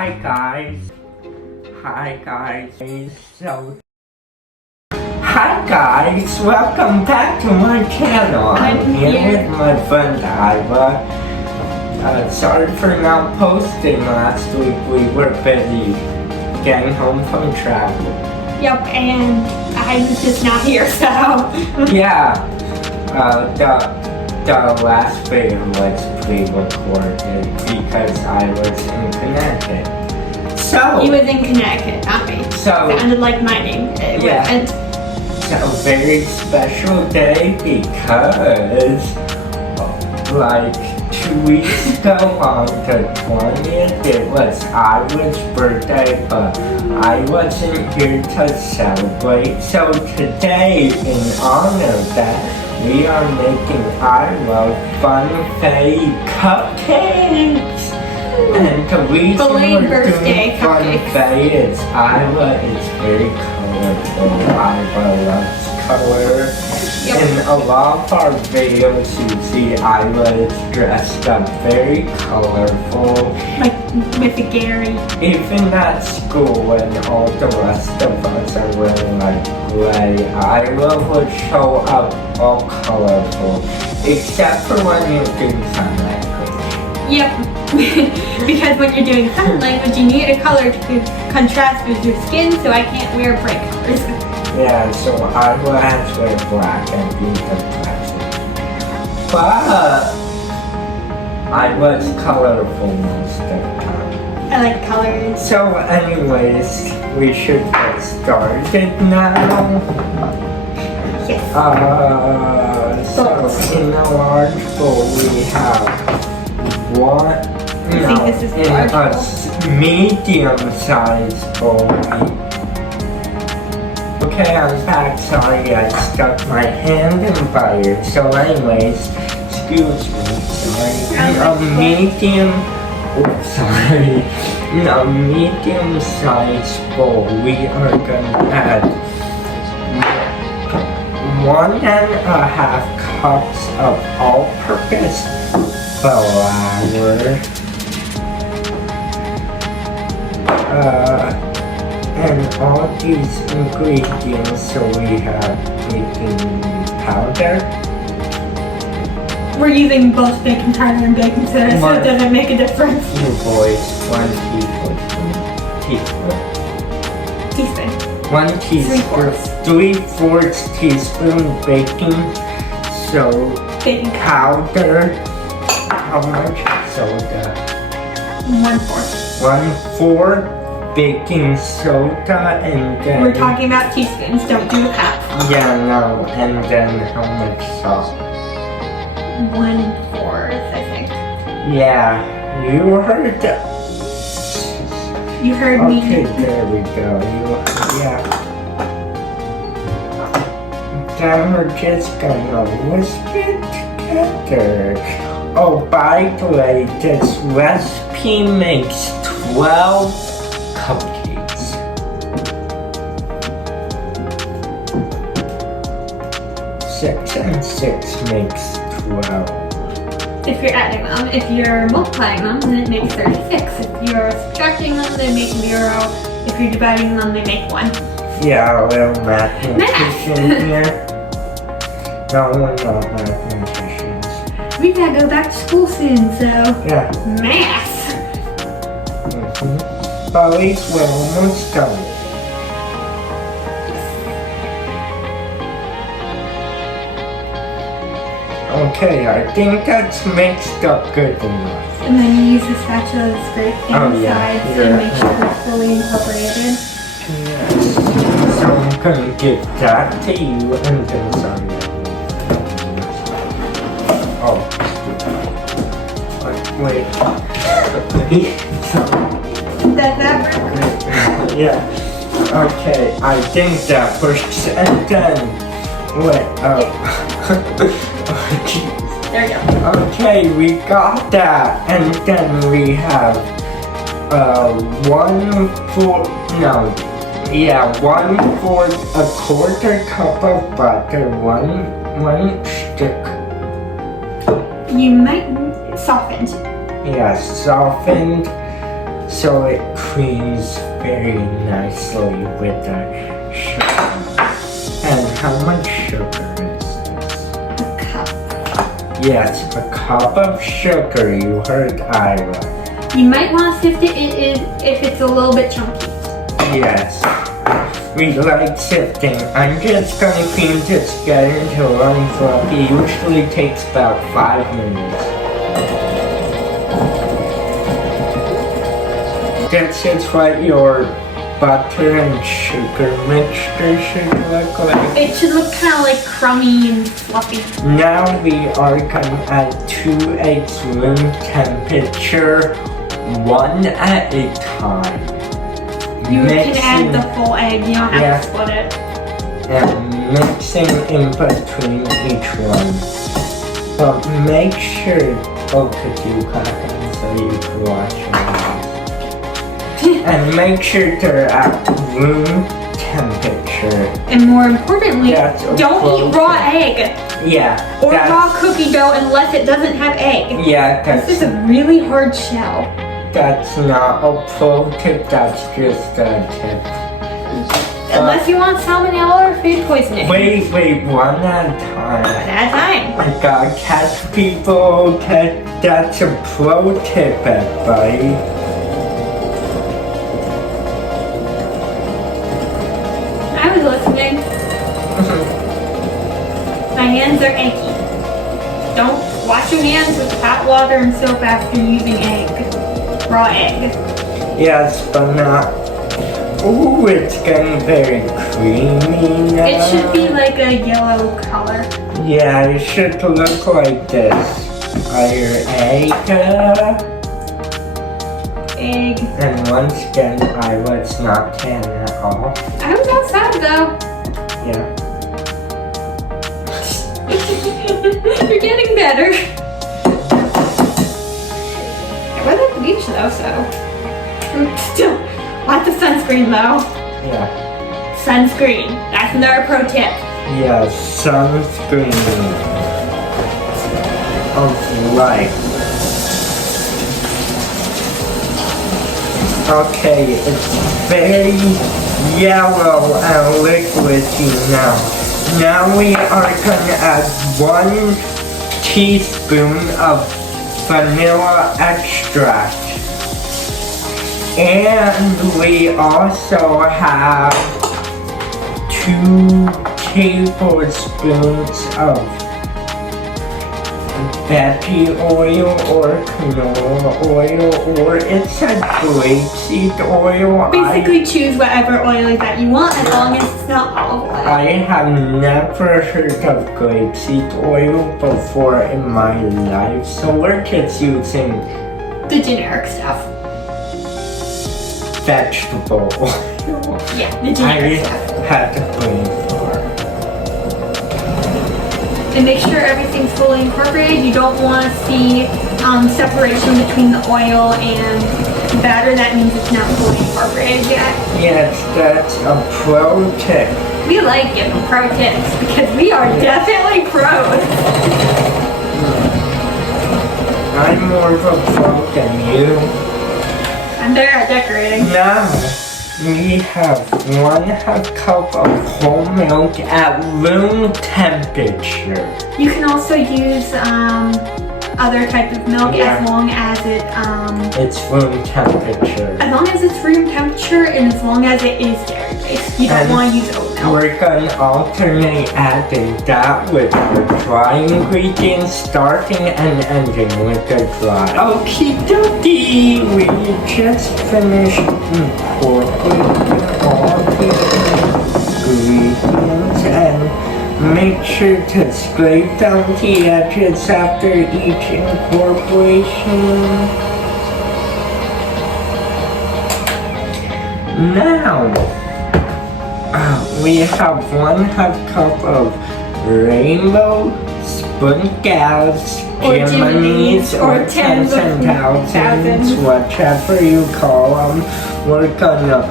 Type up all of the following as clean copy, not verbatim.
Hi guys. Hi guys. Hi guys, welcome back to my channel. I'm here with my friend Iva. Sorry for not posting last week. We were busy getting home from travel. Yep, and I was just not here, so. Yeah, the last video was pre-recorded because I was in Connecticut. So He was in Connecticut, not me. So sounded like my name. Yeah. It's a very special day because like 2 weeks ago on the 20th it was Iva's birthday, but I wasn't here to celebrate. So today, in honor of that, we are making Iva funfetti cupcakes. And the reason we're doing funfetti is Iva is very colorful. Iva loves color. Yep. In a lot of our videos you see Iva is dressed up very colorful. Like with a Gary. Even at school when all the rest of us are wearing like gray, Iva would show up all colorful. Except for when you're doing sign language. Yep. Because when you're doing sign language, you need a color to contrast with your skin, so I can't wear bright colors. Yeah, so Iva has to wear black and be the classic. But I was colorful most of the time. I like colors. So anyways, we should get started now. Yes. So in a large bowl we have this is in large a medium-sized bowl. Okay, I'm back. Sorry, I stuck my hand in fire. So anyways, excuse me. Sorry. In a medium-sized bowl, we are gonna add 1.5 cups of all-purpose flour. And all these ingredients, so we have baking powder. We're using both baking powder and baking soda, so it doesn't make a difference. You boys, 1 teaspoon. 1 teaspoon. 3/4 teaspoon baking Baking powder. How much soda? 1/4. 1/4 baking soda, and then We're talking about teaspoons, don't do a cup. yeah, no, and then how much salt? 1/4, I think. Yeah, you heard. You heard me. Okay, there we go. Yeah. Then we're just gonna whisk it together. Oh, by the way, this recipe makes 12 cupcakes. 6 and 6 makes 12. If you're adding them. If you're multiplying them, then it makes 36. If you're subtracting them, they make 0. If you're dividing them, they make 1. Yeah, a little mathematician here. No, we're not mathematicians. We gotta go back to school soon, so Yeah. math. But at least we're almost done. Okay, I think that's mixed up good enough. And then you use the spatula to scrape the insides and make sure Yeah. it's fully incorporated. Yes. So I'm gonna give that to you and then some. Oh. Wait. Does that work? Yeah. Okay, I think that works. And then, wait, There we go. okay, we got that. And then we have, 1/4 cup of butter, one stick. You might soften. Yeah, softened so it creams very nicely with the sugar. And how much sugar is this? A cup. Yes, a cup of sugar, you heard Ira. You might want to sift it if it's a little bit chunky. Yes. We like sifting. I'm just gonna cream this together until running fluffy. Usually takes about 5 minutes. This is what your butter and sugar mixture should look like. It should look kind of like crummy and fluffy. Now we are gonna add 2 eggs room temperature, 1 at a time. You can add the full egg, you don't have to split it. And mixing in between each one. But make sure, could you cut them so you can watch them. And make sure they're at room temperature. And more importantly, don't eat raw egg. Yeah. Or raw cookie dough unless it doesn't have egg. Yeah, this is a really hard shell. That's not a pro tip, that's just a tip. Unless you want salmonella or food poisoning. Wait, 1 at a time. 1 at a time. I gotta catch people, that's a pro tip, everybody. I was listening. My hands are achy. Don't wash your hands with hot water and soap after using egg. Raw egg. Yes, but not. Ooh, it's getting very creamy now. It should be like a yellow color. Yeah, it should look like this. Your egg. Egg. And once again, I was not tan at all. I was outside though. Yeah. You're getting better. I was at the beach though, so still lots of sunscreen though. Yeah. Sunscreen. That's another pro tip. Yeah, sunscreen of light. Okay, it's very yellow and liquidy now. Now we are gonna add 1 teaspoon of vanilla extract. And we also have 2 tablespoons of fetti oil or canola oil, or it said grapeseed oil. Basically choose whatever oil that you want as long as it's not olive oil. I have never heard of grapeseed oil before in my life, so we're just using the generic stuff. Vegetable oil. Yeah, the generic stuff. I had to bring for. And make sure everything's fully incorporated. You don't want to see separation between the oil and the batter. That means it's not fully incorporated yet. Yes, that's a pro tip. We like giving pro tips because we are definitely pros. I'm more of a pro than you. I'm better at decorating. Now, we have 1/2 cup of whole milk at room temperature. You can also use other type of milk as long as it's room temperature. As long as it's room temperature and as long as it is dairy-based. You don't want to use oat milk. We're gonna alternate adding that with the dry ingredients, starting and ending with the dry. Okie dokie! We just finished incorporating all the ingredients and make sure to scrape down the edges after each incorporation. Now, we have 1/2 cup of rainbow spunkals, Jiminy's, or tens and thousands, whichever you call them. We're gonna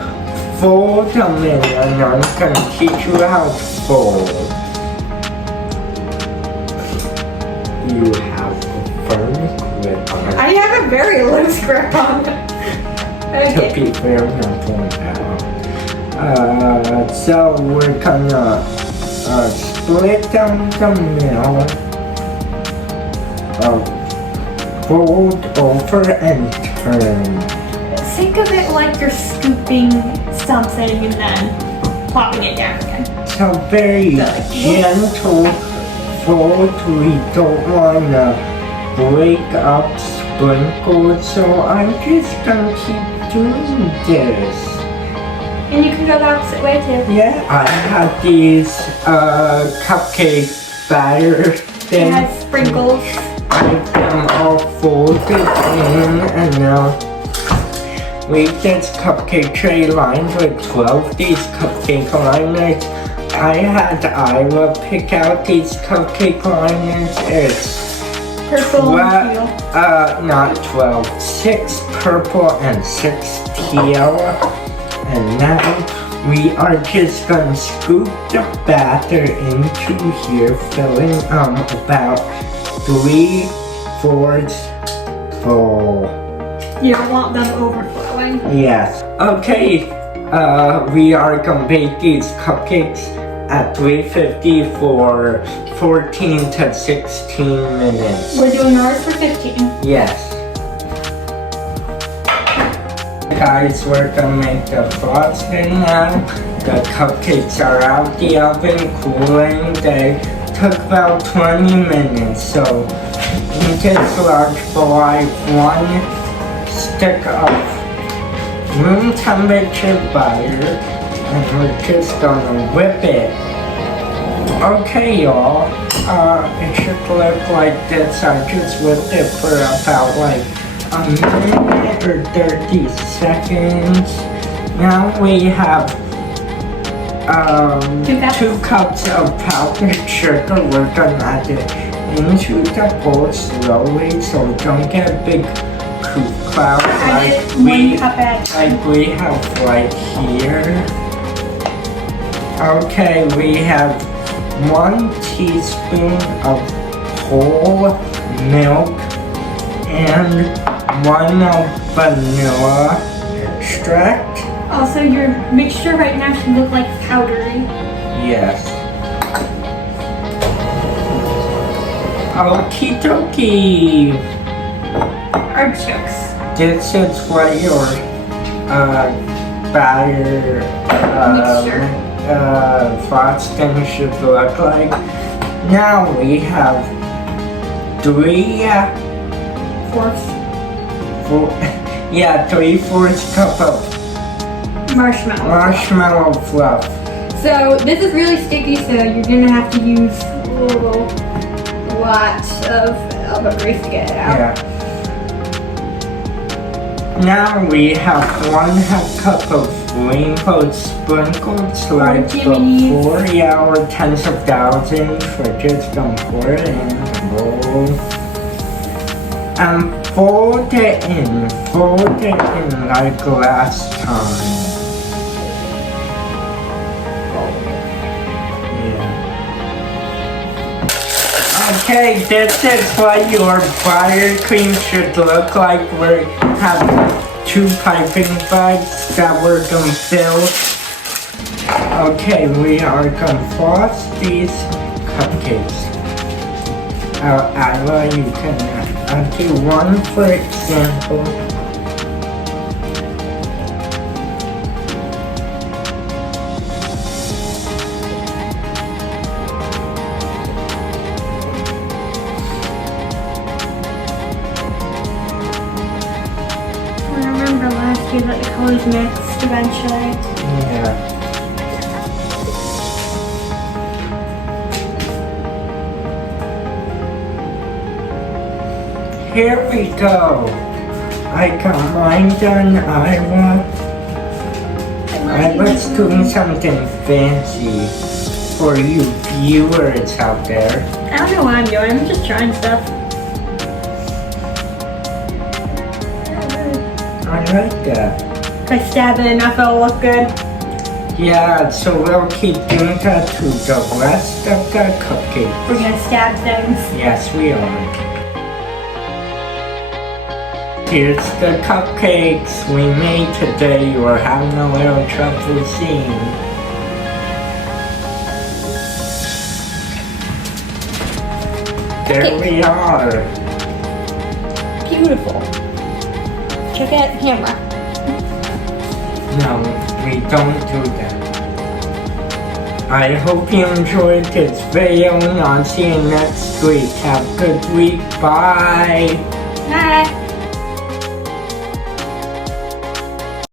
fold them in, and I'm gonna teach you how to fold. You have a firm grip on it. I have a very loose grip on it. To be fair, not going down. So we're gonna split down the middle, fold over and turn. Think of it like you're scooping something and then plopping it down again. So very gentle fold. We don't wanna break up sprinkles, so I'm just gonna keep doing this. And you can go the opposite way too. Yeah, I have these cupcake batter It things. has sprinkles. I have them all folded in, and now we this cupcake tray lined with 12 these cupcake liners. I had Ira pick out these cupcake liners. It's Purple and teal. not 12, 6 purple and 6 teal. And now we are just gonna scoop the batter into here, filling about 3/4 full. You don't want them overflowing. Yes. Okay, we are gonna bake these cupcakes at 350 for 14 to 16 minutes. We're doing ours for 15. Yes. Guys, we're gonna make the frosting now. The cupcakes are out the oven cooling. They took about 20 minutes. So in this large bowl, I have 1 stick of room temperature butter, and we're just gonna whip it. Okay, y'all. It should look like this. I just whipped it for about like a minute or 30 seconds. Now we have 2 cups of powdered sugar. We're gonna add it into the bowl slowly so we don't get big poop clouds like we have right here. Okay, we have 1 teaspoon of whole milk and 1 of vanilla extract. Also, your mixture right now should look like powdery. Yes. Okie dokie. Artichokes. This is what your batter frosting should look like. Now we have 3/4 cup of marshmallow fluff. So this is really sticky, so you're gonna have to use a little lot of elbow grease to get it out. Yeah. Now we have 1/2 cup of rainbow sprinkles like before. Yeah, or tens of thousands. We're just gonna pour it in the bowl. And fold it in like last time. Yeah. Okay, this is what your buttercream should look like. We have 2 piping bags that we're gonna fill. Okay, we are gonna frost these cupcakes. Ira, you can do 1 for example. Remember last year that the colors mixed eventually. Yeah. Here we go. I got mine done, Ira. Let's do something fancy for you viewers out there. I don't know what I'm doing. I'm just trying stuff. I like that. If I stab it enough, it'll look good. Yeah, so we'll keep doing that to the rest of the cupcake. We're gonna stab things. Yes, we are. Here's the cupcakes we made today. You were having a little trouble seeing. There we are. Beautiful. Check out the camera. No, we don't do that. I hope you enjoyed this video and I'll see you next week. Have a good week. Bye. Bye.